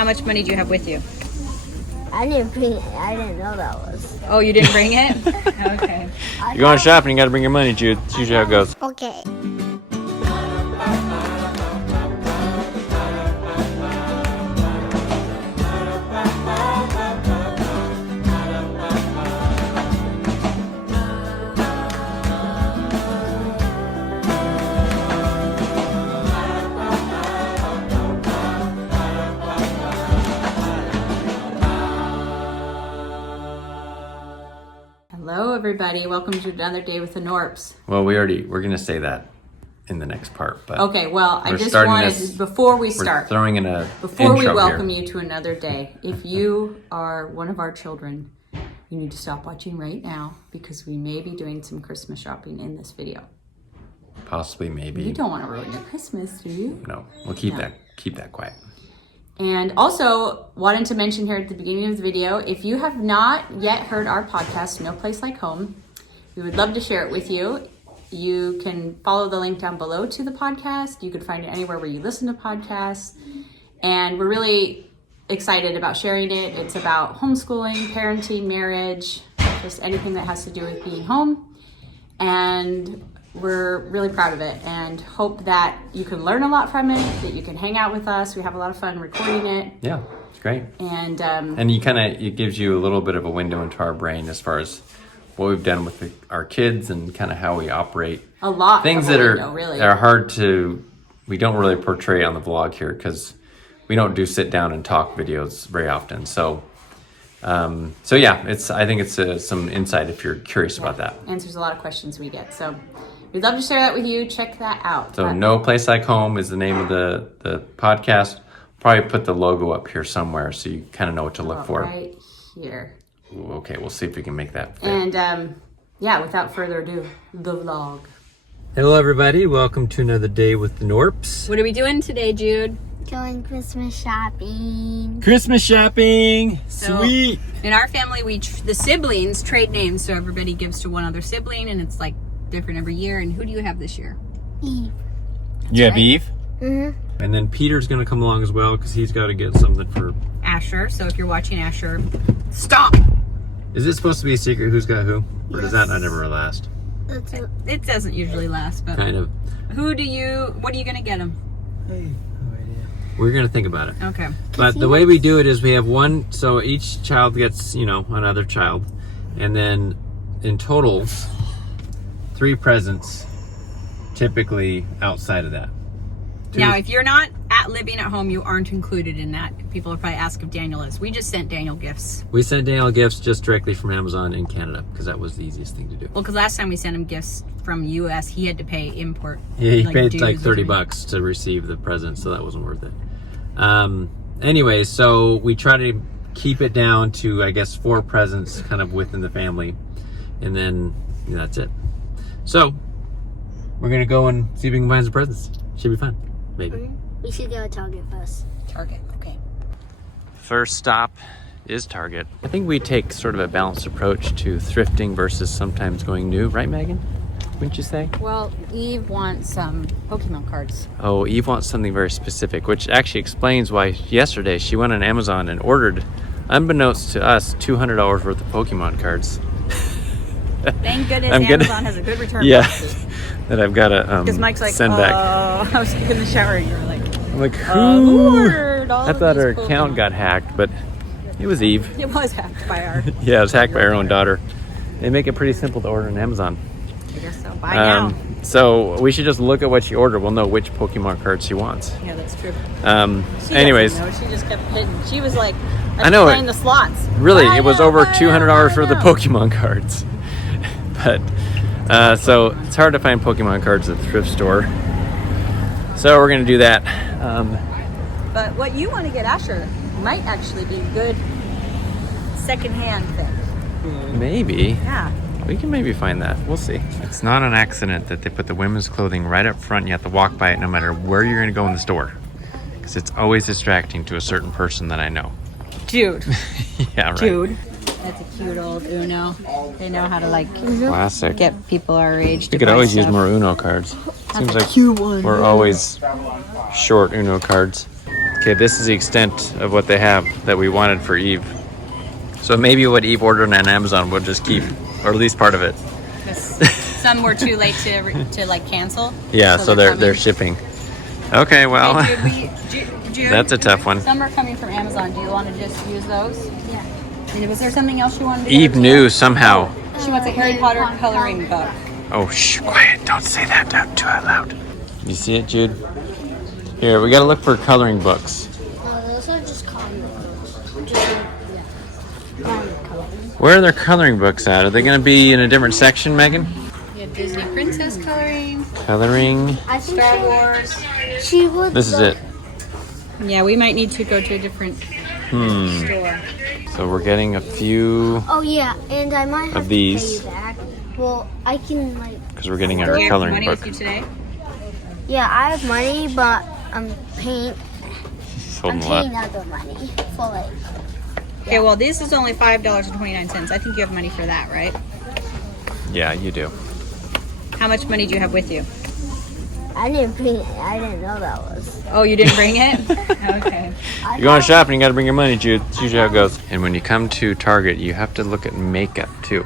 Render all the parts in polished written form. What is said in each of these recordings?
How much money do you have with you? I didn't bring it. I didn't know that was. Oh, you didn't bring it? Okay. You're going shopping, you gotta bring your money, Jude. That's usually how it goes. Okay. Hello, everybody. Welcome to another day with the Knorps. Well, we're gonna say that in the next part, but Okay, well, I just wanted, before we start, throwing in a before we intro welcome here. you to another day, if you are one of our children, you need to stop watching right now because we may be doing some Christmas shopping in this video. Possibly, maybe. You don't want to ruin your Christmas, do you? No, we'll keep that quiet. And also, wanted to mention here at the beginning of the video, if you have not yet heard our podcast, No Place Like Home, we would love to share it with you. You can follow the link down below to the podcast. You could find it anywhere where you listen to podcasts. And we're really excited about sharing it. It's about homeschooling, parenting, marriage, just anything that has to do with being home. And we're really proud of it and hope that you can learn a lot from it, that you can hang out with us. We have a lot of fun recording it. Yeah, it's great. And it gives you a little bit of a window into our brain as far as what we've done with our kids and kind of how we operate. a lot Things of a that window, really. are hard we don't really portray on the vlog here because we don't do sit down and talk videos very often. So yeah, I think it's some insight if you're curious about that. Answers a lot of questions we get. So we'd love to share that with you. Check that out. So No Place Like Home is the name of the podcast. Probably put the logo up here somewhere so you kind of know what to look for. Right here. Ooh, okay, we'll see if we can make that fit. And yeah, without further ado, the vlog. Hello everybody, welcome to another day with the Knorps. What are we doing today, Jude? Going Christmas shopping. Christmas shopping! So, Sweet! In our family, the siblings trade names, so everybody gives to one other sibling, and it's like different every year. And who do you have this year? Eve. You have right. Eve? Mm-hmm. And then Peter's gonna come along as well because he's got to get something for... Asher. So if you're watching Asher, stop! Is it supposed to be a secret who's got who? Or does that not ever last? That's it. It doesn't usually last, but Kind of. what are you going to get him? We're gonna think about it. Okay. But the way we do it is we have one, so each child gets, another child. And then in total, 3 presents, typically outside of that. Now, if you're not living at home, you aren't included in that. People will probably ask if Daniel is. We just sent Daniel gifts. We sent Daniel gifts just directly from Amazon in Canada because that was the easiest thing to do. Well, because last time we sent him gifts from U.S., he had to pay import. Yeah, he paid dues like or something. $30 to receive the present, so that wasn't worth it. Anyway, so we try to keep it down to, I guess, 4 presents kind of within the family, and then that's it. So we're gonna go and see if we can find some presents. Should be fun, maybe. We should go to Target first. Target, okay. First stop is Target. I think we take sort of a balanced approach to thrifting versus sometimes going new, right, Megan? Wouldn't you say? Well, Eve wants some Pokemon cards. Oh, Eve wants something very specific, which actually explains why yesterday she went on Amazon and ordered, unbeknownst to us, $200 worth of Pokemon cards. Thank goodness I'm gonna- Amazon has a good return Yeah, policy. that I've got to Because Mike's like, send back. I was in the shower and you were like, I'm like, who ordered all I of thought these her Pokemon? account got hacked, but it was Eve. It was hacked by our, Yeah, it was hacked by her own daughter. They make it pretty simple to order on Amazon. I guess so. Buy now. So we should just look at what she ordered. We'll know which Pokemon cards she wants. Yeah, that's true. She Anyways, doesn't know. She just kept hitting. She was like, I know playing it. the slots. Really, Buy it was now, over buy $200 now, for the buy now. Pokemon cards. But so it's hard to find Pokemon cards at the thrift store. So we're gonna do that. But what you want to get, Asher, might actually be a good secondhand thing. Maybe. Yeah. We can maybe find that. We'll see. It's not an accident that they put the women's clothing right up front. You have to walk by it no matter where you're going to go in the store. Because it's always distracting to a certain person that I know. Jude. Yeah, right. Jude. That's a cute old Uno. They know how to Classic. get people our age to We could buy always use stuff. more Uno cards. Seems a like cute one. we're always short Uno cards. Okay, this is the extent of what they have that we wanted for Eve. So maybe what Eve ordered on Amazon we'll just keep, or at least part of it. Some were too late to like cancel. Yeah, so they're shipping. Okay, well, Okay, Jude, that's a tough one. Some are coming from Amazon. Do you want to just use those? Yeah. And was there something else you wanted to Eve knew somehow. She wants a Harry Potter coloring book. Oh, shh, quiet. Don't say that too out loud. You see it, Jude? Here, we gotta look for coloring books. Those are just coloring books. Where are their coloring books at? Are they gonna be in a different section, Megan? You have Disney Princess coloring. Coloring. I think Star Wars. She would. This is it. Yeah, we might need to go to a different store. So we're getting a few Oh yeah, and I might have of these. to pay you back. Well, I can like. Because we're getting Do our you have coloring money book. with you today? Yeah, I have money, but I'm paying. She's I'm holding a paying lot. other money for like. Okay, well, this is only $5.29. I think you have money for that, right? Yeah, you do. How much money do you have with you? I didn't bring it. I didn't know that was. Oh, you didn't bring it? Okay. You're going shopping, you gotta bring your money, Jude. That's usually how it goes. And when you come to Target, you have to look at makeup too.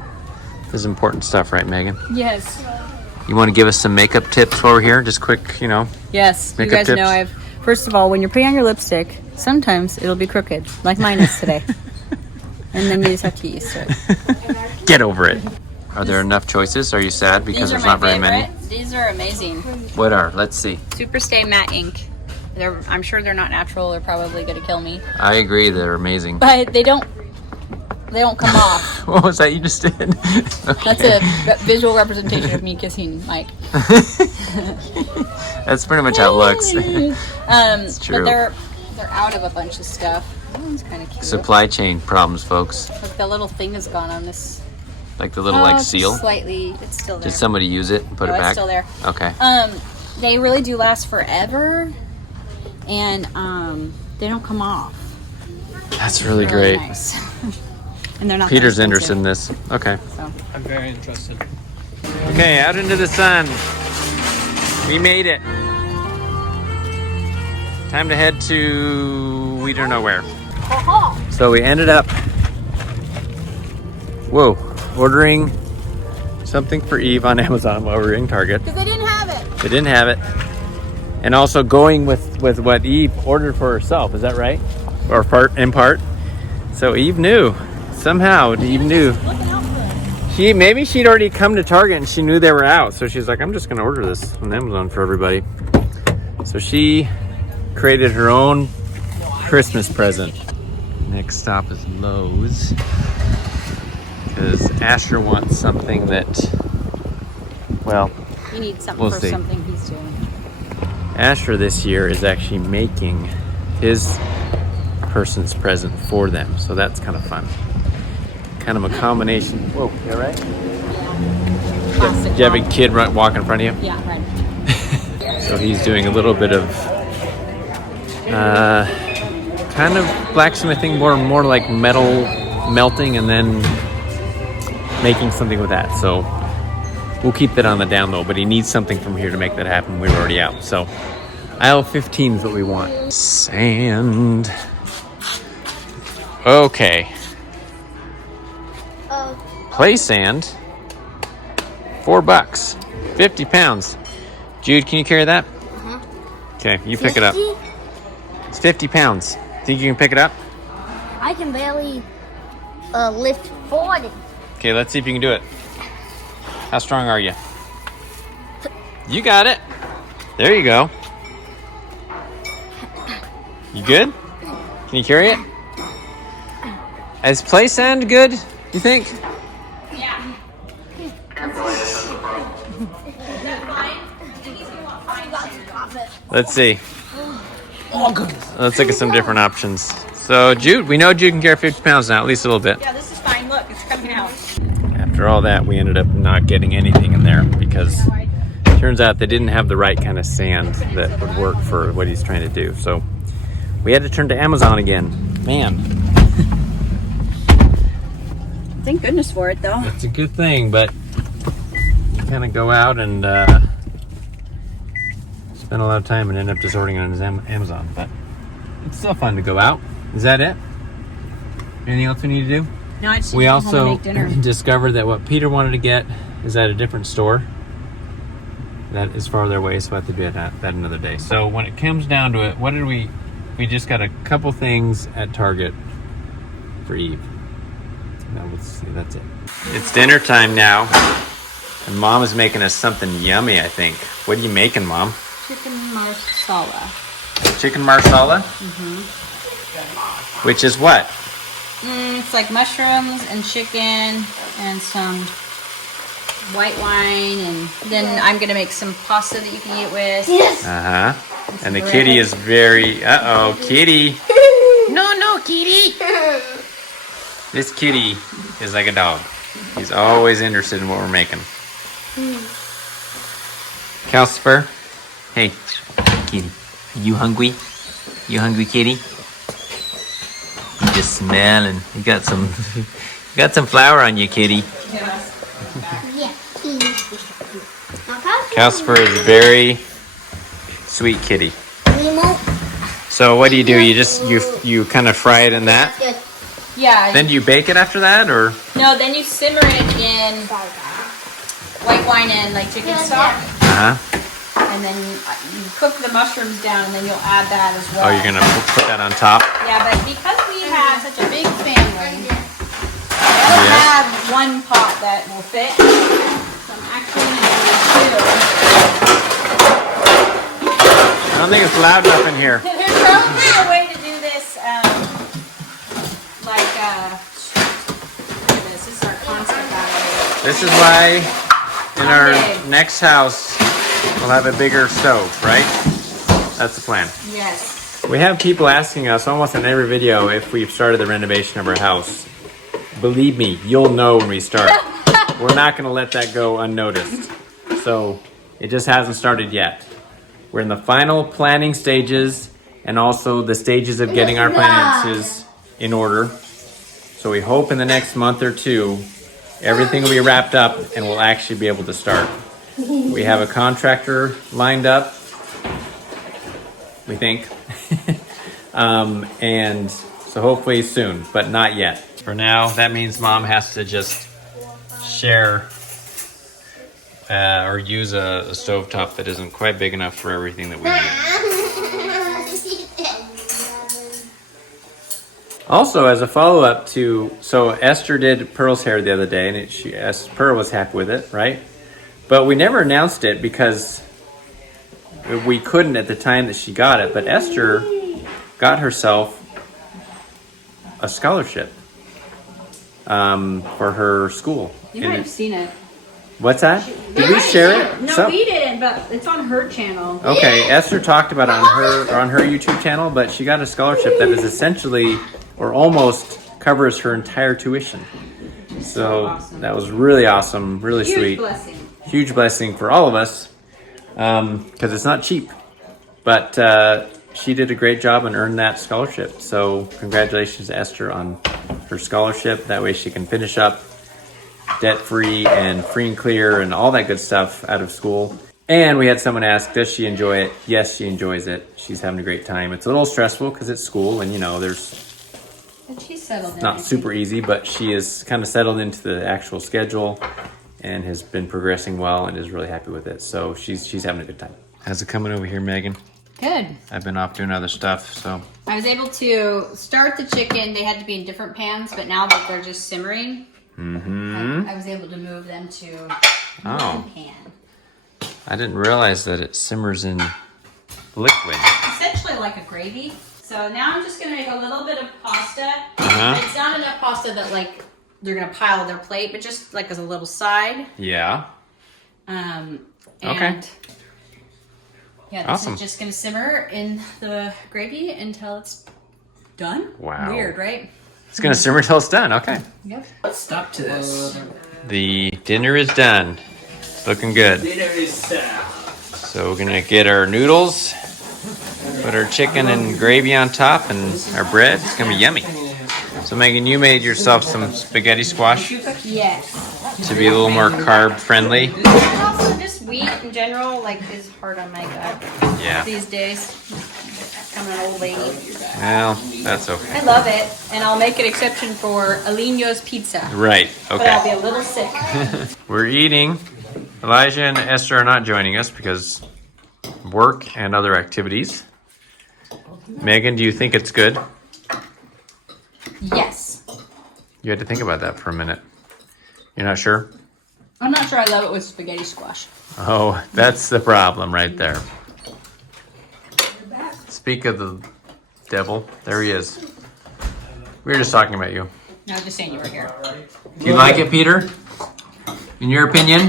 This is important stuff, right, Megan? Yes. You want to give us some makeup tips while we're here? Just quick, Yes. You Makeup guys tips? know first of all, when you're putting on your lipstick, sometimes it'll be crooked, like mine is today. And then you just have to get used to it. Get over it. Are there enough choices? Are you sad because there's not very many? These are amazing. What are? Let's see. Super Stay Matte Ink. I'm sure they're not natural. They're probably going to kill me. I agree, they're amazing. But they don't come off. What was that you just did? That's a visual representation of me kissing Mike. That's pretty much how it looks. But true. they're out of a bunch of stuff. That one's kind of cute. Supply chain problems, folks. Look, the little thing is gone on this. Like the little Just seal. slightly. It's still there. Did somebody use it and put No, it back? it's still there. Okay. They really do last forever, and they don't come off. That's really Really great. nice. And they're not. that Peter's expensive, interested in this. Okay. So. I'm very interested. Okay, out into the sun. We made it. Time to head to we don't know where. So we ended up ordering something for Eve on Amazon while we were in Target. Because they didn't have it. They didn't have it. And also going with what Eve ordered for herself, is that right? Or in part. So Eve knew. Somehow Eve knew. Maybe she'd already come to Target and she knew they were out. So she's like, I'm just gonna order this on Amazon for everybody. So she created her own Christmas present. Next stop is Lowe's. Because Asher wants something that, well, You need something We'll for see. something he's doing. Asher this year is actually making his person's present for them. So that's kind of fun. Kind of a combination. Whoa, you all right? Classic. Do you have a kid walk in front of you? Yeah, right. So he's doing a little bit of kind of blacksmithing, more like metal melting and then making something with that. So we'll keep that on the down low, but he needs something from here to make that happen. We were already out. So aisle 15 is what we want. Sand. Okay. Play sand. $4. 50 pounds. Jude, can you carry that? Okay, you pick it up. It's 50 pounds. Think you can pick it up? I can barely lift 40. Okay, let's see if you can do it. How strong are you? You got it. There you go. You good? Can you carry it? Is play sand good, you think? Yeah. Let's see. Let's look at some different options. So Jude, we know Jude can carry 50 pounds now, at least a little bit. Yeah, this is fine. Look, it's coming out. After all that, we ended up not getting anything in there because it turns out they didn't have the right kind of sand that would work for what he's trying to do. So we had to turn to Amazon again. Man, Thank goodness for it, though. it's a good thing, but you kind of go out and spend a lot of time and end up just ordering on Amazon. But it's still fun to go out. Is that it? Anything else we need to do? No, I just We need to go home and also make dinner. discovered that what Peter wanted to get is at a different store. That is farther away, so I have to do that another day. So when it comes down to it, what did we just got a couple things at Target for Eve. Now let's see, that's it. It's dinner time now, and Mom is making us something yummy, I think. What are you making, Mom? Chicken marsala. Chicken marsala? Which is what? It's like mushrooms and chicken and some white wine, and then I'm gonna make some pasta that you can eat with. Yes. And the kitty is very, kitty. No, kitty. This kitty is like a dog. He's always interested in what we're making. Calcifer, hey, kitty, you hungry? You hungry, kitty? You just smelling. You got some flour on you, kitty. Yeah. Calcifer is a very sweet kitty. So what do? You kind of fry it in that? Yeah. Then do you bake it after that, or? No, then you simmer it in white wine and like chicken stock. And then you cook the mushrooms down, and then you'll add that as well. Oh, you're gonna put that on top? Yeah, but because we have such a big family, I don't have one pot that will fit. So I'm actually gonna do I don't think it's loud enough in here. two. There's probably a way to do this, this is our concept out of it. This is why in our next house we'll have a bigger stove, right? That's the plan. Yes. We have people asking us almost in every video if we've started the renovation of our house. Believe me, you'll know when we start. We're not going to let that go unnoticed. So it just hasn't started yet. We're in the final planning stages and also the stages of getting our finances in order. So we hope in the next month or two, everything will be wrapped up and we'll actually be able to start. We have a contractor lined up, we think. And so hopefully soon, but not yet. For now, that means Mom has to just share or use a stovetop that isn't quite big enough for everything that we need. Also, as a follow-up to, so Esther did Pearl's hair the other day, and Pearl was happy with it, right? But we never announced it because we couldn't at the time that she got it. But Esther got herself a scholarship for her school. You might have seen it. What's that? Did we share it? No, we didn't, but it's on her channel. Okay, Esther talked about it on her YouTube channel, but she got a scholarship that is essentially or almost covers her entire tuition. So awesome. That was really awesome, really sweet. Blessing. Huge blessing for all of us because it's not cheap. But she did a great job and earned that scholarship. So congratulations to Esther on her scholarship. That way she can finish up debt-free and free and clear and all that good stuff out of school. And we had someone ask, does she enjoy it? Yes, she enjoys it. She's having a great time. It's a little stressful because it's school and, But she's settled in. Not super easy, but she is kind of settled into the actual schedule and has been progressing well and is really happy with it. So she's having a good time. How's it coming over here, Megan? Good. I've been off doing other stuff, so. I was able to start the chicken. They had to be in different pans, but now that they're just simmering, I was able to move them to one pan. I didn't realize that it simmers in liquid. Essentially like a gravy. So now I'm just going to make a little bit of pasta. It's not enough pasta that like they're going to pile on their plate, but just like as a little side. Yeah. Okay. Yeah, this is just going to simmer in the gravy until it's done. Wow. Weird, right? It's going to simmer until it's done. Okay. Yep. Let's stop to this. The dinner is done. It's looking good. Dinner is done. So we're going to get our noodles, put our chicken and gravy on top, and our bread. It's going to be yummy. So Megan, you made yourself some spaghetti squash Yes. to be a little more carb friendly. And also just wheat in general, like, is hard on my gut Yeah. these days. I'm an old lady. Well, that's okay. I love it, and I'll make an exception for Alino's Pizza. Right, But I'll be okay. a little sick. We're eating. Elijah and Esther are not joining us because work and other activities. Megan, do you think it's good? Yes. You had to think about that for a minute. You're not sure? I'm not sure I love it with spaghetti squash. Oh, that's the problem right there. Speak of the devil, there he is. We were just talking about you. No, just saying you were here. Do you like it, Peter? In your opinion?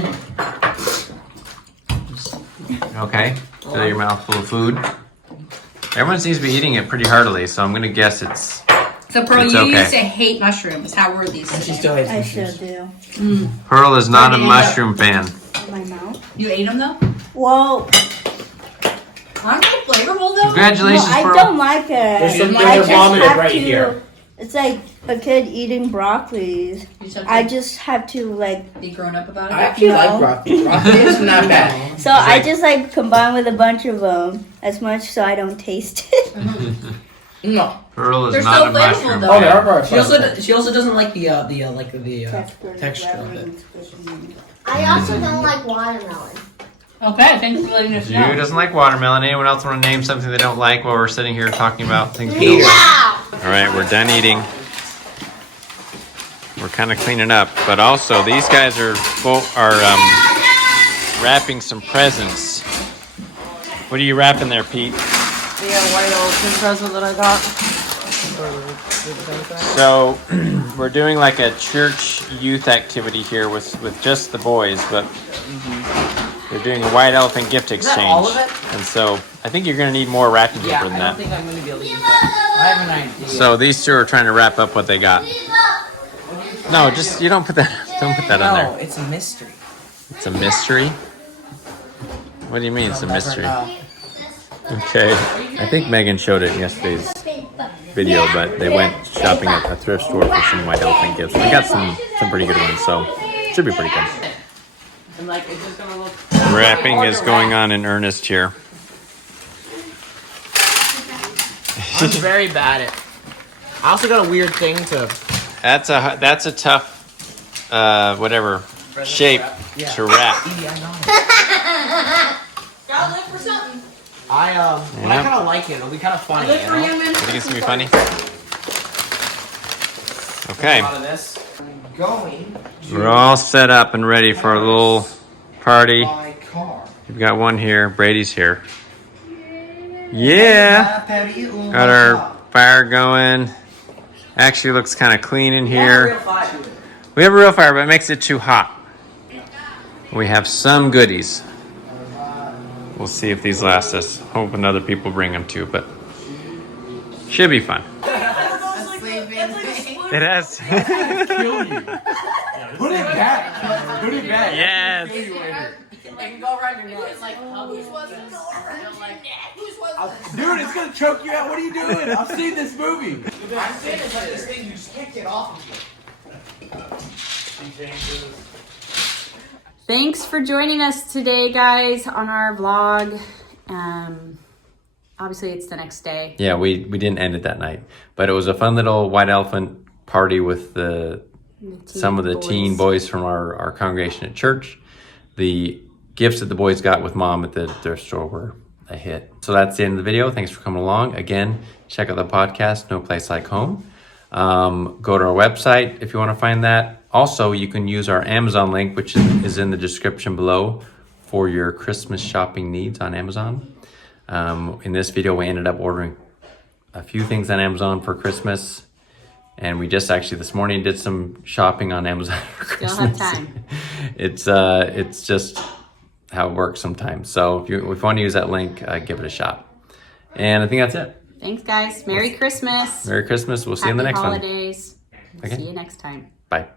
Okay, fill your mouth full of food. Everyone seems to be eating it pretty heartily, so I'm gonna guess it's So, Pearl, It's you okay. used to hate mushrooms. How were these? And she still hates I mushrooms. still do. Pearl is not a Yeah. mushroom fan. In my mouth. You ate them though? Well, Aren't they flavorful though? Congratulations, no, I Pearl. don't like There's it. some I things just are vomited have right to- here. It's like a kid eating broccoli. You said I just have to like. be grown up about I it. actually No. like broccoli. Broccoli is not bad. So I just like combine with a bunch of them as much so I don't taste it. No. Pearl is They're not so a flavorful, mushroom though. Oh, they are fan. very she also doesn't like the texture of it. I also don't like watermelon. Okay, thanks for letting us Jude know. doesn't like watermelon. Anyone else want to name something they don't like while we're sitting here talking about things we don't like? All right, we're done eating. We're kind of cleaning up, but also these guys are wrapping some presents. What are you wrapping there, Pete? The white elephant present that I got. So we're doing like a church youth activity here with just the boys, but they're doing a white elephant gift exchange. that all of it? And so I think you're going to need more wrapping Yeah, paper than I don't that. think I'm going to be able to use that. I have an idea. So these two are trying to wrap up what they got. No, just you don't put that on no, there. it's a mystery. It's a mystery. What do you mean it's a I'll never mystery? know. Okay. I think Megan showed it in yesterday's video, but they went shopping at a thrift store for some white elephant gifts. They got some pretty good ones, so it should be pretty good. And like, it's just going to look... Wrapping is going on in earnest here. I'm very bad at... I also got a weird thing to... That's a tough whatever shape Yeah. to wrap. Yeah, I know. Gotta live for something. But I Yeah. kind of like it. It'll be kind of funny, Live you for know? young men. You think it's gonna be funny? A Okay, lot of this. I'm going we're all set up and ready for a little party. my car. We've got one here. Brady's here. Yeah, got our fire going. Actually, looks kind of clean in here. We have a real fire, but it makes it too hot. We have some goodies. We'll see if these last us. Hoping other people bring them too, but should be fun. It has. Put it back. Put it back. Yes. It can go around your neck. Like, whose was this? Dude, it's gonna choke you out. What are you doing? I've seen this movie. I'm saying it's like this thing you just can't get off of you. Thanks for joining us today, guys, on our vlog. Obviously, it's the next day. Yeah, we didn't end it that night, but it was a fun little white elephant party with some of the teen boys from our congregation at church. The gifts that the boys got with mom at the thrift store were a hit. So that's the end of the video. Thanks for coming along. Again, check out the podcast, No Place Like Home. Go to our website if you want to find that. Also, you can use our Amazon link, which is in the description below, for your Christmas shopping needs on Amazon. In this video, we ended up ordering a few things on Amazon for Christmas. And we just actually this morning did some shopping on Amazon for Christmas. Still have time. It's just how it works sometimes. So if you want to use that link, give it a shot. And I think that's it. Thanks, guys. Merry Christmas. Merry Christmas. We'll see you in the Happy next holidays. Okay. See you next time. one. Bye.